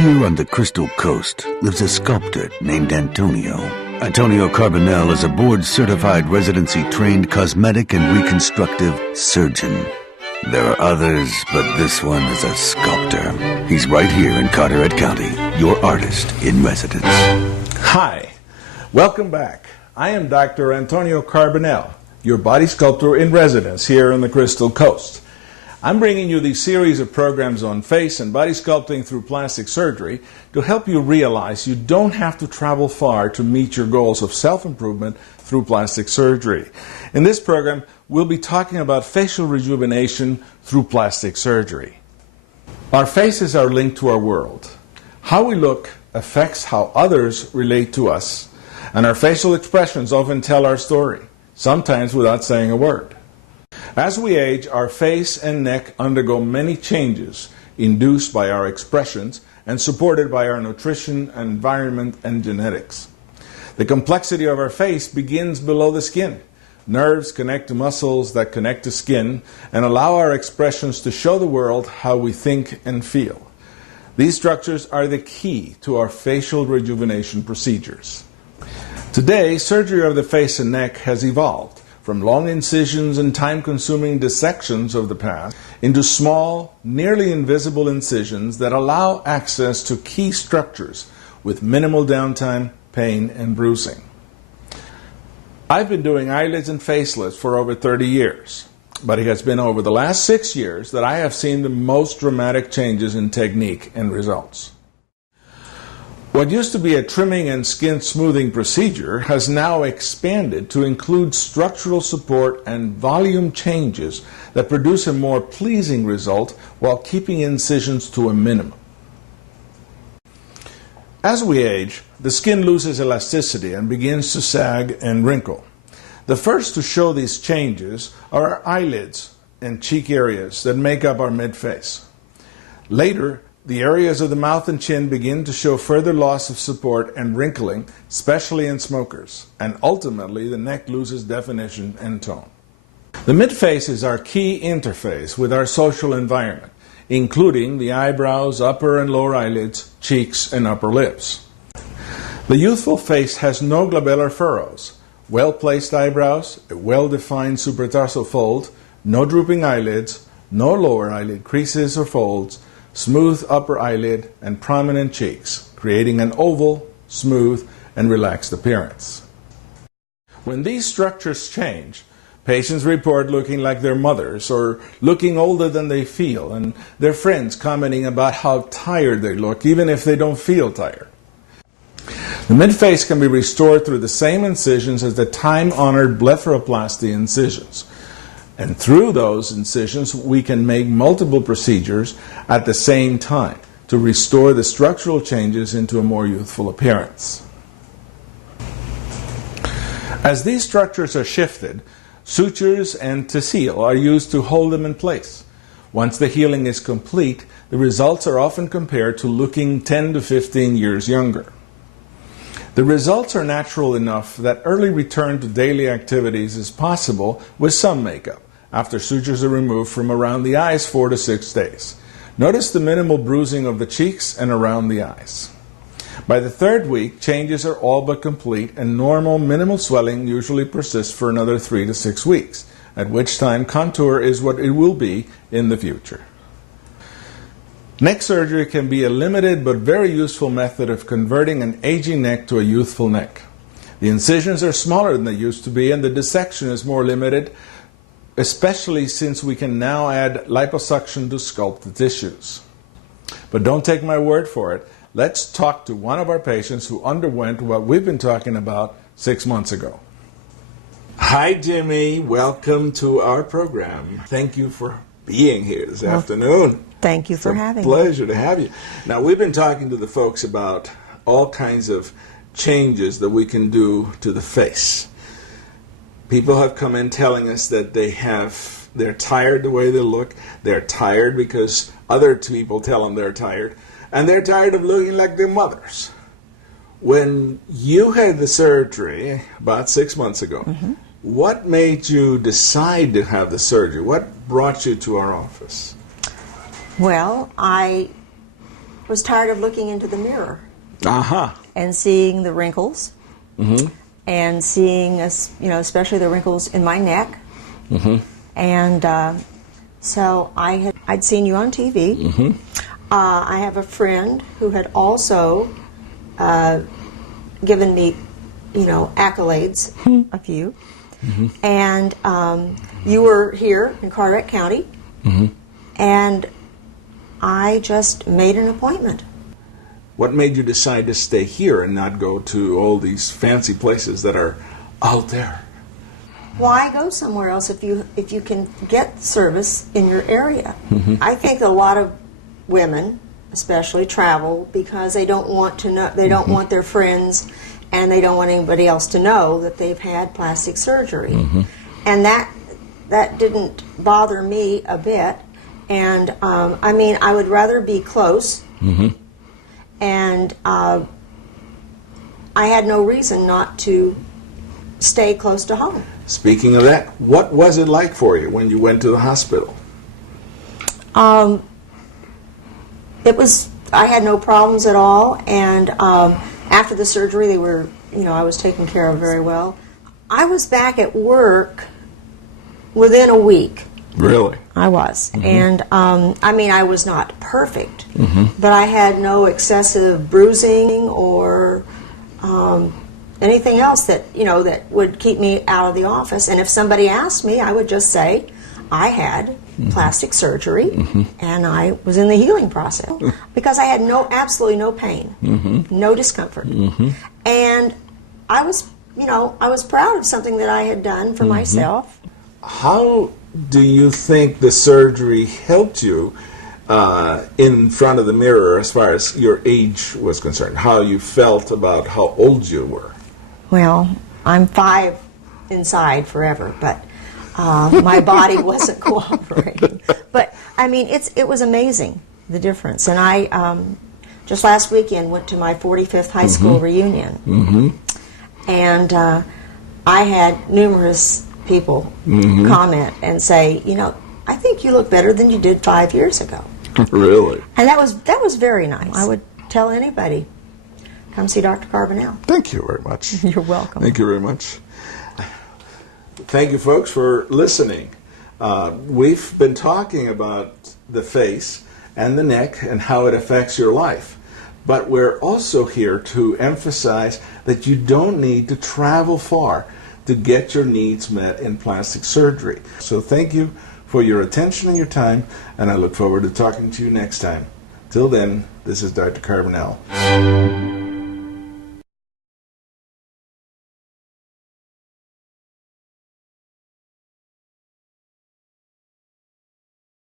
Here on the Crystal Coast lives a sculptor named Antonio. Antonio Carbonell is a board-certified residency-trained cosmetic and reconstructive surgeon. There are others, but this one is a sculptor. He's right here in Carteret County, your artist in residence. Hi, welcome back. I am Dr. Antonio Carbonell, your body sculptor in residence here on the Crystal Coast. I'm bringing you these series of programs on face and body sculpting through plastic surgery to help you realize you don't have to travel far to meet your goals of self-improvement through plastic surgery. In this program, we'll be talking about facial rejuvenation through plastic surgery. Our faces are linked to our world. How we look affects how others relate to us, and our facial expressions often tell our story, sometimes without saying a word. As we age, our face and neck undergo many changes induced by our expressions and supported by our nutrition, environment, and genetics. The complexity of our face begins below the skin. Nerves connect to muscles that connect to skin and allow our expressions to show the world how we think and feel. These structures are the key to our facial rejuvenation procedures. Today, surgery of the face and neck has evolved from long incisions and time-consuming dissections of the past into small, nearly invisible incisions that allow access to key structures with minimal downtime, pain, and bruising. I've been doing eyelids and facelifts for over 30 years, but it has been over the last 6 years that I have seen the most dramatic changes in technique and results. What used to be a trimming and skin smoothing procedure has now expanded to include structural support and volume changes that produce a more pleasing result while keeping incisions to a minimum. As we age, the skin loses elasticity and begins to sag and wrinkle. The first to show these changes are our eyelids and cheek areas that make up our mid-face. Later, the areas of the mouth and chin begin to show further loss of support and wrinkling, especially in smokers, and ultimately the neck loses definition and tone. The midface is our key interface with our social environment, including the eyebrows, upper and lower eyelids, cheeks, and upper lips. The youthful face has no glabellar furrows, well-placed eyebrows, a well-defined supratarsal fold, no drooping eyelids, no lower eyelid creases or folds, smooth upper eyelid, and prominent cheeks, creating an oval, smooth, and relaxed appearance. When these structures change, patients report looking like their mothers or looking older than they feel, and their friends commenting about how tired they look, even if they don't feel tired. The midface can be restored through the same incisions as the time-honored blepharoplasty incisions. And through those incisions, we can make multiple procedures at the same time to restore the structural changes into a more youthful appearance. As these structures are shifted, sutures and tesseal are used to hold them in place. Once the healing is complete, the results are often compared to looking 10 to 15 years younger. The results are natural enough that early return to daily activities is possible with some makeup, after sutures are removed from around the eyes 4 to 6 days. Notice the minimal bruising of the cheeks and around the eyes. By the 3rd week, changes are all but complete, and normal minimal swelling usually persists for another 3 to 6 weeks, at which time contour is what it will be in the future. Neck surgery can be a limited but very useful method of converting an aging neck to a youthful neck. The incisions are smaller than they used to be, and the dissection is more limited, especially since we can now add liposuction to sculpt the tissues. But don't take my word for it. Let's talk to one of our patients who underwent what we've been talking about 6 months ago. Hi, Jimmy. Welcome to our program. Thank you for being here this afternoon. Thank you for having me. It's a pleasure to have you. Now, we've been talking to the folks about all kinds of changes that we can do to the face. People have come in telling us that they're tired the way they look. They're tired because other people tell them they're tired. And they're tired of looking like their mothers. When you had the surgery about 6 months ago, what made you decide to have the surgery? What brought you to our office? Well, I was tired of looking into the mirror Uh-huh. and seeing the wrinkles, Mm-hmm. and seeing, especially the wrinkles in my neck. Mm-hmm. And so I'd seen you on TV. Mm-hmm. I have a friend who had also given me, accolades, a few. Mm-hmm. And you were here in Carteret County, Mm-hmm. and I just made an appointment. What made you decide to stay here and not go to all these fancy places that are out there? Why go somewhere else if you can get service in your area? Mm-hmm. I think a lot of women, especially, travel because they don't want to know. They don't want their friends, and they don't want anybody else to know that they've had plastic surgery. Mm-hmm. And that didn't bother me a bit. And I would rather be close. Mm-hmm. And I had no reason not to stay close to home. Speaking of that, what was it like for you when you went to the hospital? I had no problems at all, and after the surgery, I was taken care of very well. I was back at work within a week. Really? I was. Mm-hmm. And I was not perfect, Mm-hmm. but I had no excessive bruising or anything else that would keep me out of the office. And if somebody asked me, I would just say I had plastic surgery, Mm-hmm. and I was in the healing process because I had absolutely no pain, Mm-hmm. no discomfort. Mm-hmm. And I was proud of something that I had done for myself. How do you think the surgery helped you in front of the mirror as far as your age was concerned? How you felt about how old you were? Well, I'm 5 inside forever, but my body wasn't cooperating. But it was amazing, the difference. And I just last weekend went to my 45th high school reunion, and I had numerous people comment and say, I think you look better than you did 5 years ago. Really? And that was very nice. I would tell anybody, come see Dr. Carbonell. Thank you very much. You're welcome. Thank you very much. Thank you, folks, for listening. We've been talking about the face and the neck and how it affects your life. But we're also here to emphasize that you don't need to travel far to get your needs met in plastic surgery. So thank you for your attention and your time, and I look forward to talking to you next time. Till then, this is Dr. Carbonell.